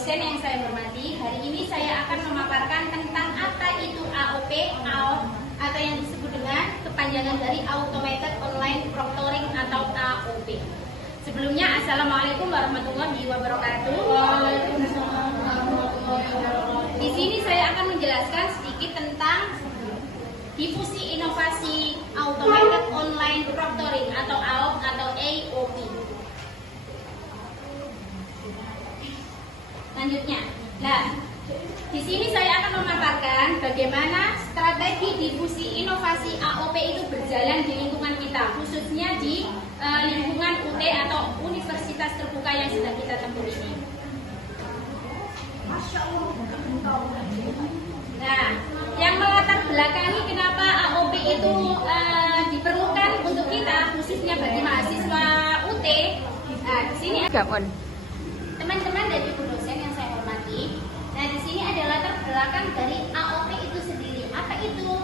dosen yang saya hormati, hari ini saya akan memaparkan tentang apa itu AOP atau yang disebut dengan kepanjangan dari Automated Online Proctoring atau AOP. Sebelumnya, Assalamualaikum warahmatullahi wabarakatuh. Di sini saya akan menjelaskan sedikit tentang difusi inovasi Automated Online Proctoring atau AOP atau AOP. Selanjutnya, di sini saya akan memaparkan bagaimana strategi difusi inovasi AOP itu berjalan di lingkungan kita, khususnya di lingkungan UT atau Universitas Terbuka yang sedang kita tempuh ini. Nah, yang melatar belakangi kenapa AOP itu diperlukan untuk kita, khususnya bagi mahasiswa UT. Nah, di sini teman-teman dan ibu dosen yang saya hormati. Nah, di sini ada latar belakang dari AOP itu sendiri. Apa itu?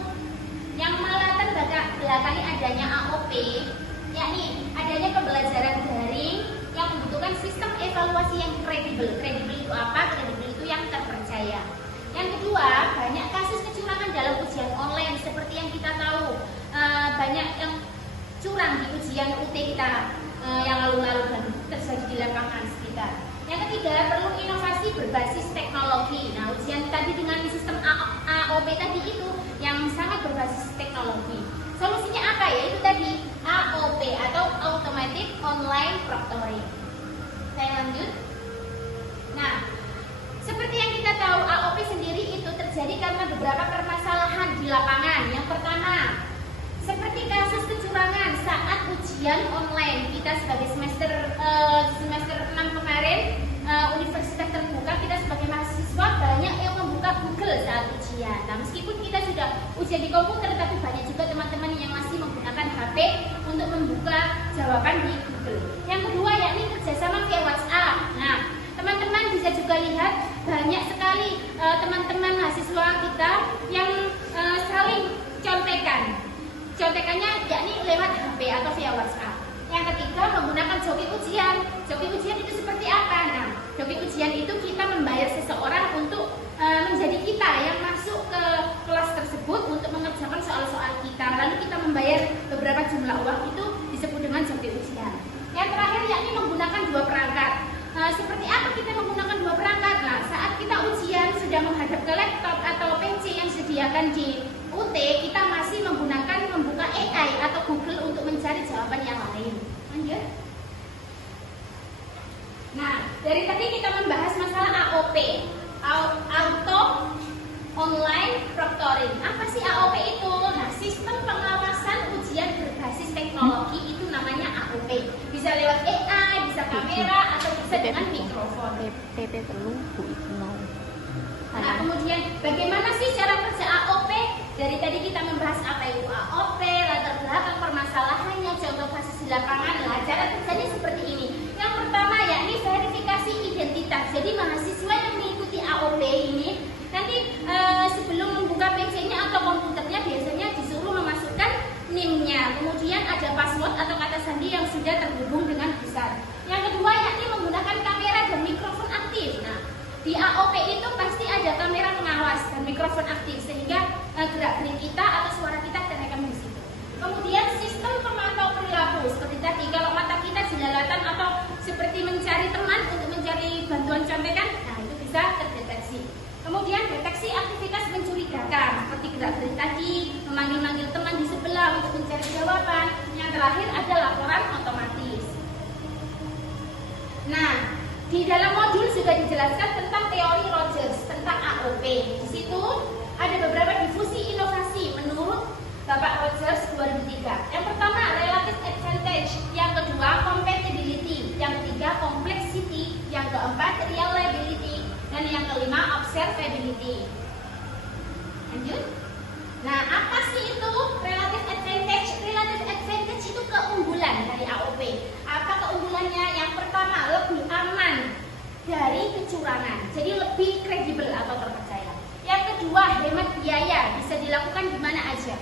Yang melatar belakangi adanya AOP, yakni adanya pembelajaran daring yang membutuhkan sistem evaluasi yang kredibel. Kredibel itu apa? Kredibel itu yang terpercaya. Yang kedua, banyak kasus kecurangan dalam ujian online seperti yang kita tahu. Banyak yang curang di ujian UT kita yang lalu-lalu dan terjadi di lapangan sekitar. Yang ketiga, perlu inovasi berbasis teknologi. Nah, ujian tadi dengan sistem AOP tadi itu yang sangat berbasis teknologi. Solusinya apa? Yaitu tadi AOP atau Automatic Online Proctoring. Saya lanjut. Nah, seperti yang kita tahu, AOP sendiri itu terjadi karena beberapa permasalahan di lapangan. Yang pertama, seperti kasus kecurangan saat ujian online. Kita sebagai semester 6 kemarin, Universitas Terbuka, kita sebagai mahasiswa banyak yang membuka Google saat ujian. Nah, meskipun kita sudah ujian di komputer, tapi banyak juga teman-teman yang masih menggunakan HP untuk membuka jawaban di Google. Yang kedua, yakni kerjasama via WhatsApp. Nah, teman-teman bisa juga lihat banyak sekali teman-teman mahasiswa kita yang saling contekan. Contekannya yakni lewat HP atau via WhatsApp. Yang ketiga, menggunakan joki ujian. Joki ujian itu seperti apa? Nah, joki ujian itu kita membayar seseorang untuk menjadi kita yang masuk ke kelas tersebut untuk mengerjakan soal-soal kita. Lalu kita membayar beberapa jumlah uang, itu disebut dengan joki ujian. Yang terakhir, yakni menggunakan dua perangkat. Seperti apa kita menggunakan dua perangkat? Nah, saat kita ujian sudah menghadap ke laptop atau PC yang disediakan di UT, kita masih membuka AI atau Google untuk mencari jawaban yang lain. Lanjut. Nah, dari tadi kita membahas masalah AOP, Auto Online Proctoring. Apa sih AOP itu? Nah, sistem pengawasan ujian berbasis teknologi itu namanya AOP. Bisa lewat AI, bisa kamera, atau bisa dengan mikrofon. Nah, kemudian bagaimana sih cara kerja AOP? Dari tadi kita membahas apa itu AOP, latar belakang permasalahannya, contoh kasus di lapangan. Nah, cara kerjanya seperti ini. Yang pertama, yakni verifikasi identitas. Jadi mahasiswa yang mengikuti AOP ini nanti sebelum membuka PC-nya atau komputernya biasanya disuruh memasukkan NIM-nya. Kemudian ada password atau kata sandi yang sudah terhubung dengan pusat. Yang kedua, yakni menggunakan kamera dan mikrofon aktif. Nah, di AOP itu pasti ada kamera pengawas dan mikrofon aktif sehingga gerak-gerik kita atau suara kita terekam di situ. Kemudian sistem pemantau perilaku seperti tadi, kalau mata kita jelalatan atau seperti mencari teman untuk mencari bantuan contekan, nah itu bisa terdeteksi. Kemudian deteksi aktivitas mencurigakan seperti gerak-gerik tadi, memanggil-manggil teman di sebelah untuk mencari jawaban. Yang terakhir ada laporan otomatis. Nah, di dalam modul sudah dijelaskan tentang teori Rogers, tentang AOP. Di situ ada beberapa difusi inovasi menurut Bapak Rogers 2003. Yang pertama, relative advantage. Yang kedua, compatibility. Yang ketiga, complexity. Yang keempat, reliability. Dan yang kelima, observability. Lanjut. Nah, apa sih itu relative advantage? Relative advantage itu keunggulan dari AOP. Apa keunggulannya? Yang pertama, lebih aman dari kecurangan. Jadi lebih kredibel atau terpercaya. Yang kedua, hemat biaya, bisa dilakukan di mana aja.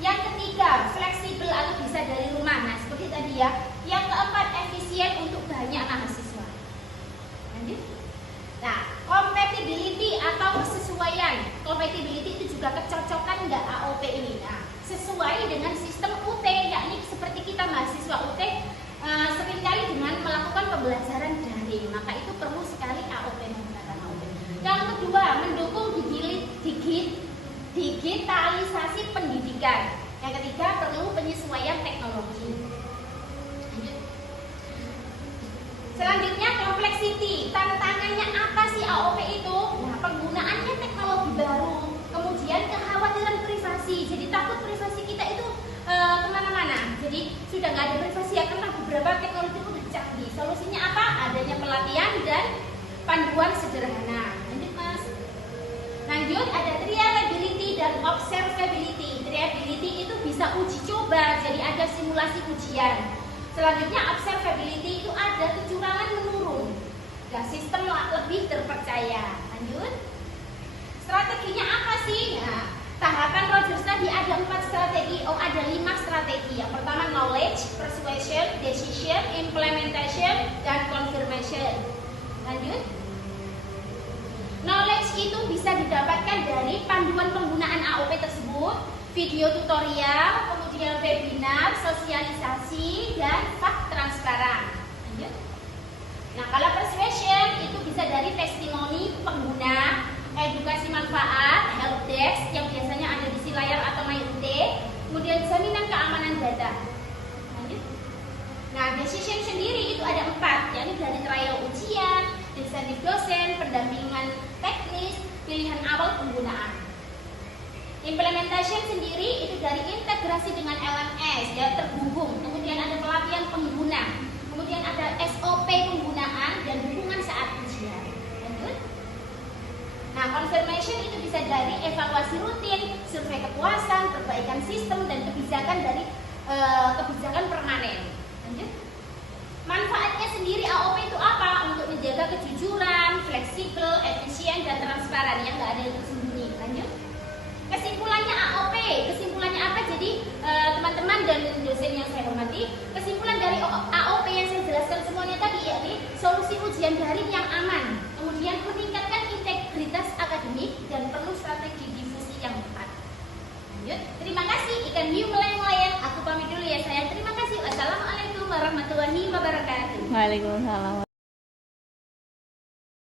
Yang ketiga, fleksibel atau bisa dari rumah. Nah, seperti tadi ya. Yang keempat, efisien untuk banyak mahasiswa. Lanjut. Nah, compatibility itu juga kecocokan nggak AOP ini. Nah, sesuai dengan sistem UT, yakni seperti kita mahasiswa UT seringkali dengan melakukan pembelajaran daring, maka itu perlu sekali AOP, menggunakan AOP. Yang kedua, mendukung digitalisasi pendidikan. Yang ketiga, perlu penyesuaian teknologi. Selanjutnya, complexity. Tantangannya apa sih AOP itu? Nah, penggunaannya teknologi baru, kemudian kekhawatiran privasi. Jadi takut privasi kita itu kemana-mana. Jadi sudah nggak ada privasi ya, karena beberapa teknologi itu udah canggih. Solusinya apa? Adanya pelatihan dan panduan sederhana. Lanjut Mas. Lanjut, ada trialability dan observability. Trialability itu bisa uji coba, jadi ada simulasi ujian. Selanjutnya observability itu ada kecurangan menurun. Nah, sistem lebih terpercaya. Lanjut. Strateginya apa sih? Nah, tahapan Rogers tadi ada 4 strategi. Ada 5 strategi. Yang pertama knowledge, persuasion, decision, implementation, dan confirmation. Lanjut. Knowledge itu bisa didapatkan dari panduan penggunaan AOP tersebut, video tutorial, kemudian webinar, sosialisasi, dan fak transparan. Lanjut. Nah, kalau persuasion itu bisa dari testimoni pengguna, edukasi manfaat, help desk yang biasanya ada di si layar atau MyUT, kemudian jaminan keamanan data. Lanjut. Nah, decision sendiri itu ada 4, yakni dari trial ujian, insentif dosen, pendampingan teknis, pilihan awal penggunaan. Implementation sendiri itu dari integrasi dengan LMS, ya, terhubung. Kemudian ada pelatihan pengguna, kemudian ada SOP penggunaan dan dukungan saat ujian. Lanjut. Nah, confirmation itu bisa dari evaluasi rutin, survei kepuasan, perbaikan sistem, dan kebijakan dari kebijakan permanen. Lanjut. Manfaatnya sendiri AOP itu apa? Untuk menjaga kejujuran, fleksibel, efisien, dan transparan, yang nggak ada yang tersembunyi. Lanjut. Kesimpulannya AOP, kesimpulannya apa? Jadi teman-teman dan dosen yang saya hormati, kesimpulan dari AOP yang saya jelaskan semuanya tadi, yakni solusi ujian daring yang aman, kemudian meningkatkan integritas akademik, dan perlu strategi difusi yang tepat. Lanjut. Terima kasih, ikan hiu melayang-layang. Aku pamit dulu ya sayang. Terima kasih. Wassalamualaikum warahmatullahi wabarakatuh. Waalaikumsalam.